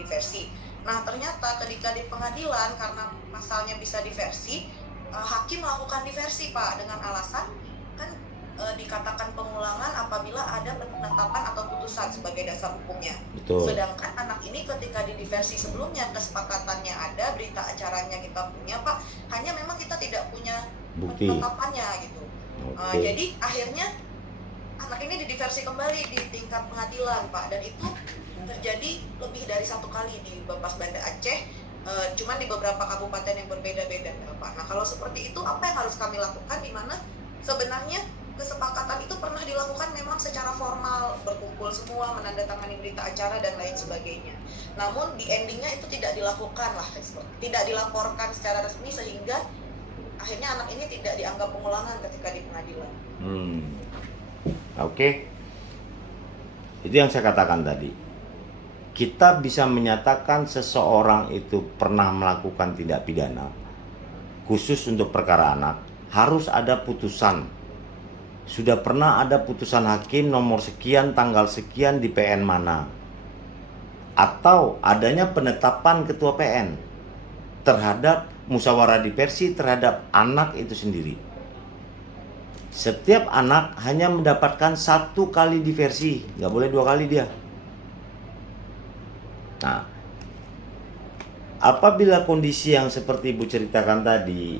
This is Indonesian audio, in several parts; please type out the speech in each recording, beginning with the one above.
diversi. Nah ternyata ketika di pengadilan karena pasalnya bisa diversi, hakim melakukan diversi Pak dengan alasan kan dikatakan pengulangan apabila ada penetapan atau putusan sebagai dasar hukumnya. Betul. Sedangkan anak ini ketika di diversi sebelumnya kesepakatannya ada, berita acaranya kita punya Pak, hanya memang kita tidak punya Bukti. penetapannya gitu. Oke. Jadi akhirnya anak ini didiversi kembali di tingkat pengadilan Pak, dan itu terjadi lebih dari 1 kali di Bapas Banda Aceh, cuman di beberapa kabupaten yang berbeda-beda Pak. Nah kalau seperti itu apa yang harus kami lakukan, di mana sebenarnya kesepakatan itu pernah dilakukan memang secara formal, berkumpul semua, menandatangani berita acara dan lain sebagainya. Namun di endingnya itu tidak dilakukan lah, tidak dilaporkan secara resmi, sehingga akhirnya anak ini tidak dianggap pengulangan ketika di pengadilan. Oke. Itu yang saya katakan tadi. Kita bisa menyatakan seseorang itu pernah melakukan tindak pidana, khusus untuk perkara anak, harus ada putusan. Sudah pernah ada putusan hakim nomor sekian tanggal sekian di PN mana, atau adanya penetapan ketua PN terhadap musyawarah diversi terhadap anak itu sendiri. Setiap anak hanya mendapatkan 1 kali diversi, nggak boleh 2 kali dia. Nah, apabila kondisi yang seperti Ibu ceritakan tadi,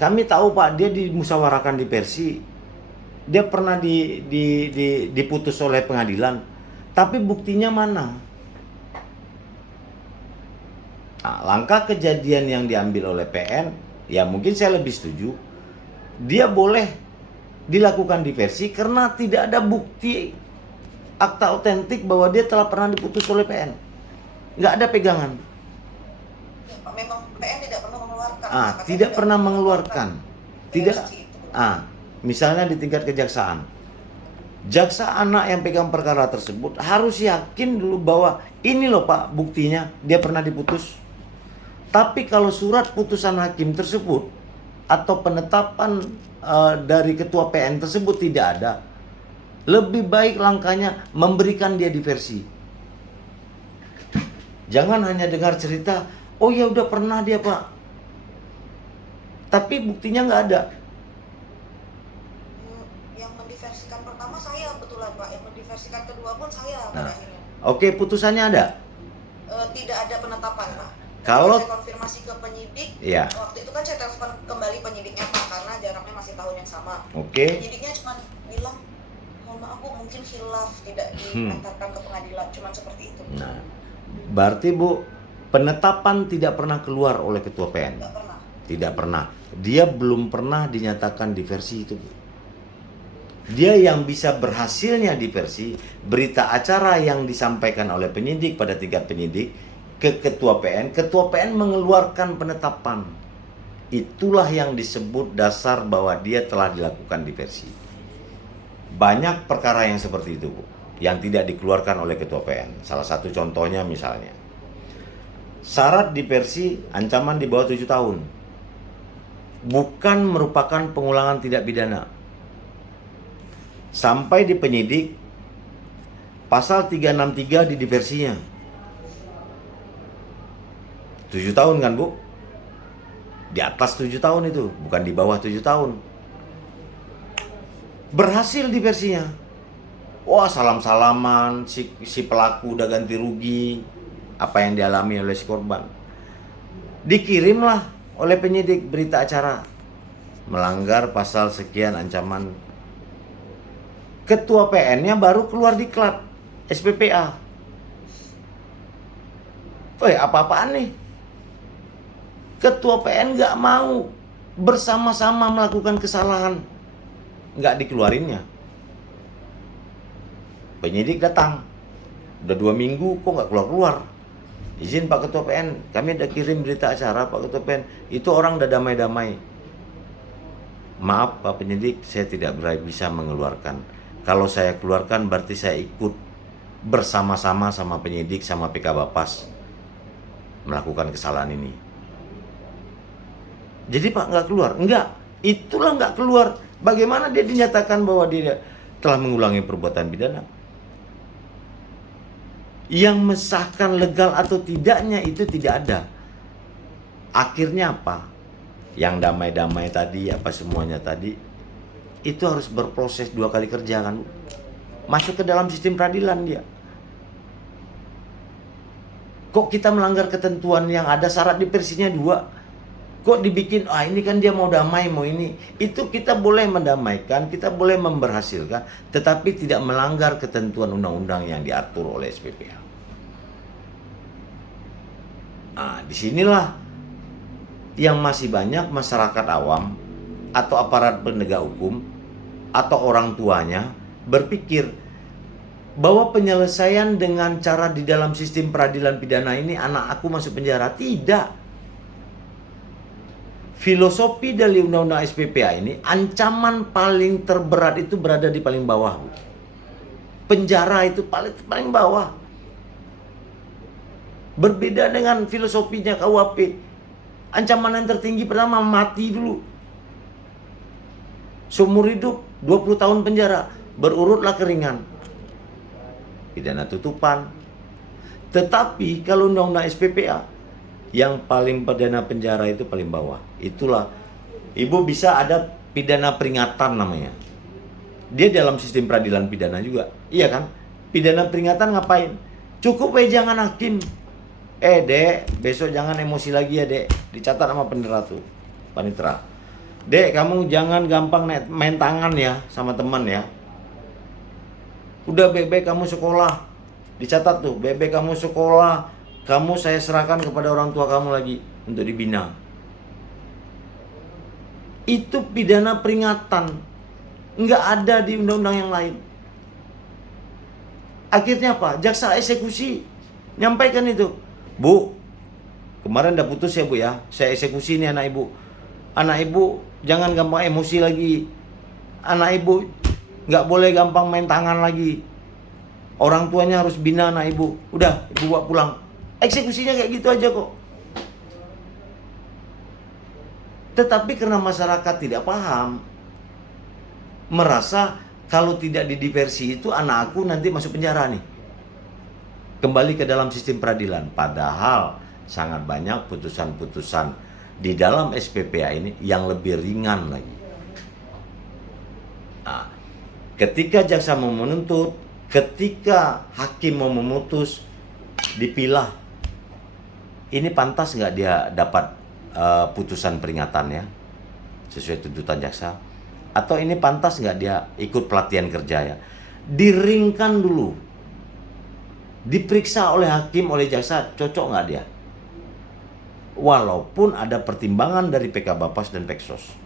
kami tahu Pak, dia dimusyawarahkan diversi, dia pernah diputus oleh pengadilan, tapi buktinya mana? Nah, langkah kejadian yang diambil oleh PN, ya mungkin saya lebih setuju, dia boleh dilakukan diversi karena tidak ada bukti akta otentik bahwa dia telah pernah diputus oleh PN. Nggak ada pegangan. Memang PN tidak pernah mengeluarkan. Tidak pernah mengeluarkan. Tidak. Misalnya di tingkat kejaksaan, jaksa anak yang pegang perkara tersebut harus yakin dulu bahwa ini loh Pak buktinya dia pernah diputus. Tapi kalau surat putusan hakim tersebut atau penetapan dari ketua PN tersebut tidak ada, lebih baik langkahnya memberikan dia diversi. Jangan hanya dengar cerita, oh ya udah pernah dia Pak, tapi buktinya nggak ada. Yang mendiversikan pertama saya kebetulan Pak, yang mendiversikan kedua pun saya pada akhirnya. Oke, putusannya ada? Tidak ada penetapan Pak. Kalau saya konfirmasi ke penyidik, ya. Waktu itu kan saya telepon kembali penyidiknya Pak, karena jaraknya masih tahun yang sama. Oke. Penyidiknya cuma bilang, mohon maaf Bu, mungkin khilaf, tidak diantarkan ke pengadilan, cuma seperti itu. Nah, berarti Bu, penetapan tidak pernah keluar oleh ketua PN? Tidak pernah. Tidak pernah. Dia belum pernah dinyatakan diversi itu Bu. Dia yang bisa berhasilnya diversi, berita acara yang disampaikan oleh penyidik pada tingkat penyidik ke ketua PN mengeluarkan penetapan. Itulah yang disebut dasar bahwa dia telah dilakukan diversi. Banyak perkara yang seperti itu Bu, yang tidak dikeluarkan oleh ketua PN. Salah satu contohnya misalnya, syarat diversi ancaman di bawah 7 tahun. Bukan merupakan pengulangan tindak pidana. Sampai di penyidik, pasal 363 di diversinya. 7 tahun kan Bu? Di atas 7 tahun itu, bukan di bawah 7 tahun. Berhasil diversinya. Wah, salam-salaman, si pelaku udah ganti rugi apa yang dialami oleh si korban. Dikirimlah oleh penyidik berita acara melanggar pasal sekian ancaman. Ketua PN-nya baru keluar diklat SPPA. Apa-apaan nih? Ketua PN nggak mau bersama-sama melakukan kesalahan, nggak dikeluarinnya. Penyidik datang, udah 2 minggu kok nggak keluar-keluar. Izin Pak Ketua PN, kami udah kirim berita acara Pak Ketua PN, itu orang udah damai-damai. Maaf Pak Penyidik, saya tidak bisa mengeluarkan. Kalau saya keluarkan berarti saya ikut bersama-sama sama penyidik sama PK Bapas melakukan kesalahan ini. Jadi Pak nggak keluar? Enggak, itulah nggak keluar. Bagaimana dia dinyatakan bahwa dia telah mengulangi perbuatan pidana? Yang mesahkan legal atau tidaknya itu tidak ada. Akhirnya apa? Yang damai-damai tadi, apa semuanya tadi, itu harus berproses 2 kali kerja kan, Bu. Masuk ke dalam sistem peradilan dia. Kok kita melanggar ketentuan yang ada syarat diversinya 2? Kok dibikin, ini kan dia mau damai, mau ini. Itu kita boleh mendamaikan, kita boleh memberhasilkan, tetapi tidak melanggar ketentuan undang-undang yang diatur oleh SPPA. Disinilah yang masih banyak masyarakat awam atau aparat penegak hukum atau orang tuanya berpikir bahwa penyelesaian dengan cara di dalam sistem peradilan pidana ini anak aku masuk penjara. Tidak. Filosofi dari undang-undang SPPA ini, ancaman paling terberat itu berada di paling bawah, Bu. Penjara itu paling bawah. Berbeda dengan filosofinya KUHP. Ancaman yang tertinggi pertama mati dulu. Seumur hidup 20 tahun penjara, berurutlah keringan. Pidana tutupan. Tetapi kalau undang-undang SPPA, yang paling pidana penjara itu paling bawah. Itulah, Ibu bisa ada pidana peringatan namanya. Dia dalam sistem peradilan pidana juga. Iya kan? Pidana peringatan ngapain? Cukup jangan hakim. Dek, besok jangan emosi lagi ya, Dek. Dicatat sama panitera. Dek, kamu jangan gampang main tangan ya sama teman ya. Udah bebek kamu sekolah. Dicatat tuh, bebek kamu sekolah. Kamu saya serahkan kepada orang tua kamu lagi untuk dibina. Itu pidana peringatan. Nggak ada di undang-undang yang lain. Akhirnya apa? Jaksa eksekusi nyampaikan itu. Bu, kemarin udah putus ya Bu ya. Saya eksekusi nih anak Ibu. Anak Ibu jangan gampang emosi lagi. Anak Ibu nggak boleh gampang main tangan lagi. Orang tuanya harus bina anak Ibu. Udah, Ibu bawa pulang. Eksekusinya kayak gitu aja kok. Tetapi karena masyarakat tidak paham, merasa kalau tidak didiversi itu anak aku nanti masuk penjara nih. Kembali ke dalam sistem peradilan. Padahal sangat banyak putusan-putusan di dalam SPPA ini yang lebih ringan lagi. Ketika jaksa mau menuntut, ketika hakim mau memutus, dipilah. Ini pantas nggak dia dapat putusan peringatannya sesuai tuntutan jaksa? Atau ini pantas nggak dia ikut pelatihan kerja ya? Diringkan dulu, diperiksa oleh hakim, oleh jaksa, cocok nggak dia? Walaupun ada pertimbangan dari PK Bapas dan Peksos.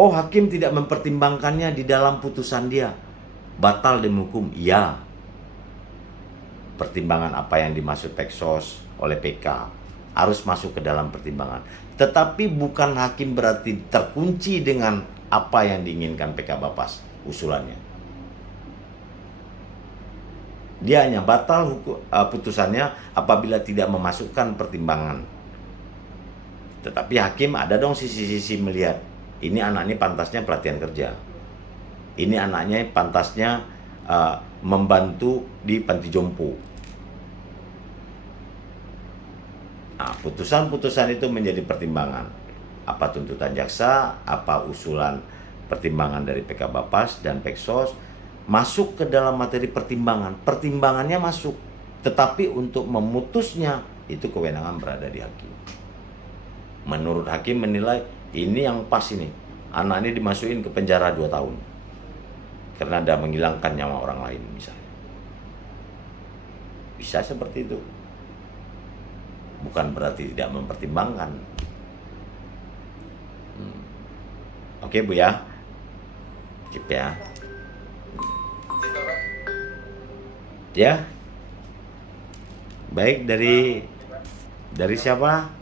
Hakim tidak mempertimbangkannya di dalam putusan dia, batal demi hukum. Iya. Pertimbangan apa yang dimaksud Peksos oleh PK harus masuk ke dalam pertimbangan. Tetapi bukan hakim berarti terkunci dengan apa yang diinginkan PK Bapas usulannya. Dia hanya batal putusannya apabila tidak memasukkan pertimbangan. Tetapi hakim ada dong sisi-sisi melihat, ini anak ini pantasnya pelatihan kerja. Ini anaknya pantasnya membantu di panti jompo. Putusan-putusan itu menjadi pertimbangan. Apa tuntutan jaksa, apa usulan pertimbangan dari PK Bapas dan Peksos, masuk ke dalam materi pertimbangan. Pertimbangannya masuk, tetapi untuk memutusnya itu kewenangan berada di hakim. Menurut hakim menilai ini yang pas ini, anak ini dimasukin ke penjara 2 tahun karena ada menghilangkan nyawa orang lain misalnya. Bisa seperti itu. Bukan berarti tidak mempertimbangkan. Oke Bu ya. Skip ya. Ya. Baik, dari siapa?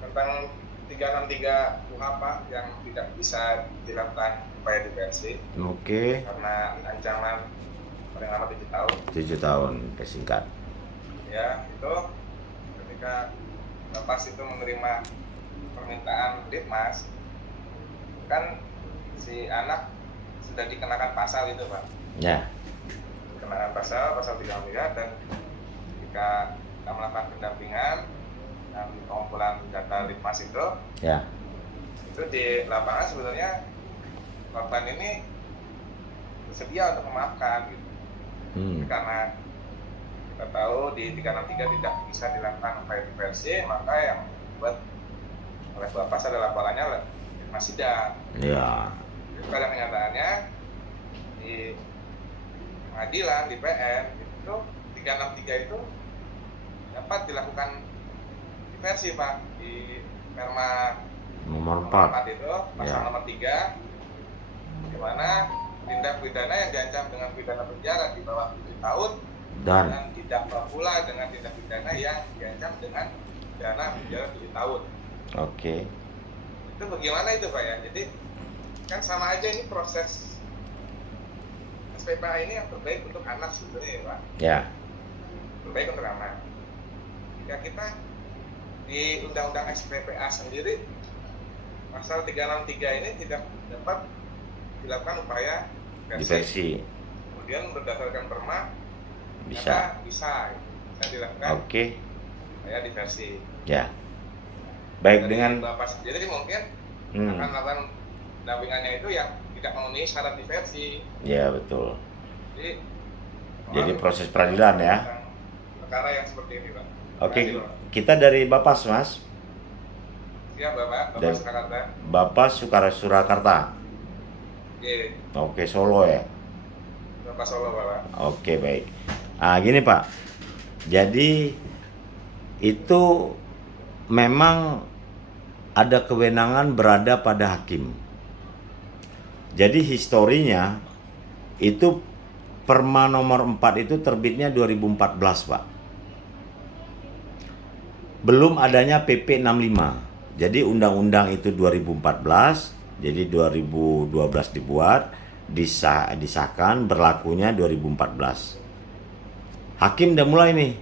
Tentang 363 KUHP yang tidak bisa dilakukan upaya diversi. Oke. Karena ancaman paling lama 7 tahun. 7 tahun, singkat. Ya, itu ketika Bapas itu menerima permintaan Litmas, kan si anak sudah dikenakan pasal itu Pak, Ya. Kenakan pasal 363, dan ketika kita melakukan pendampingan dan pengumpulan data litmas itu Ya. di lapangan sebenarnya korban ini bersedia untuk memaafkan gitu. Karena kita tahu di 363 tidak bisa dilakukan upaya diversi, maka yang dibuat oleh Bapak adalah laporannya litmas sidang. Ya. Pada kenyataannya di pengadilan, di PN itu 363 itu dapat dilakukan diversi Pak, di Perma Nomor 4. itu pasal Ya. nomor 3, di mana tindak pidana yang diancam dengan pidana penjara di bawah 7 tahun Dan didakwa pula dengan tindak pidana yang diancam dengan pidana penjara 7 tahun. oke. Itu bagaimana itu Pak ya? Jadi kan sama aja ini proses SPPA ini yang terbaik untuk anak sebetulnya ya Pak. Ya. Terbaik untuk anak. Jika kita di Undang-Undang SPPA sendiri pasal 363 ini tidak dapat dilakukan upaya Diversi. Kemudian berdasarkan Perma Bisa. bisa dilakukan Oke. upaya diversi. Ya. Baik Dari dengan Bapak sendiri mungkin akan melakukan pendampingannya itu yang tidak memenuhi syarat diversi. Ya, betul. Jadi proses peradilan ya. Perkara yang seperti ini Pak. Oke, Terima kasih, Pak. kita dari Bapak, Mas. Siap Bapak, Bapak Dan- Surakarta. Bapak Surakarta. Oke, Oke, Solo ya. Bapak Solo Bapak. Oke, baik. Gini Pak. Jadi itu memang ada kewenangan berada pada hakim. Jadi historinya itu Perma nomor 4 itu terbitnya 2014, Pak. Belum adanya PP 65. Jadi undang-undang itu 2014, jadi 2012 dibuat, disahkan, berlakunya 2014. Hakim udah mulai nih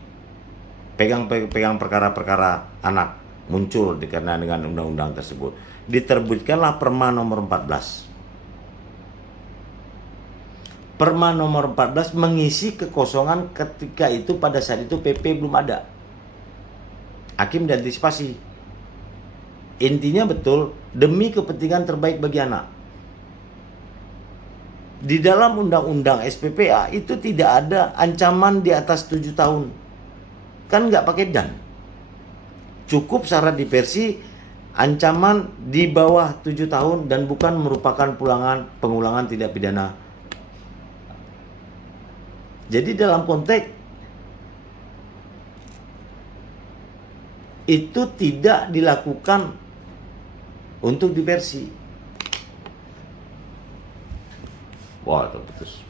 pegang perkara-perkara anak muncul karena dengan undang-undang tersebut. Diterbitkanlah Perma nomor 14. Perma nomor 14 mengisi kekosongan ketika itu, pada saat itu PP belum ada. Hakim diantisipasi. Intinya betul, demi kepentingan terbaik bagi anak. Di dalam undang-undang SPPA itu tidak ada ancaman di atas 7 tahun. Kan nggak pakai dan. Cukup syarat diversi ancaman di bawah 7 tahun dan bukan merupakan pengulangan tindak pidana. Jadi dalam konteks itu tidak dilakukan untuk diversi. Wah, terputus.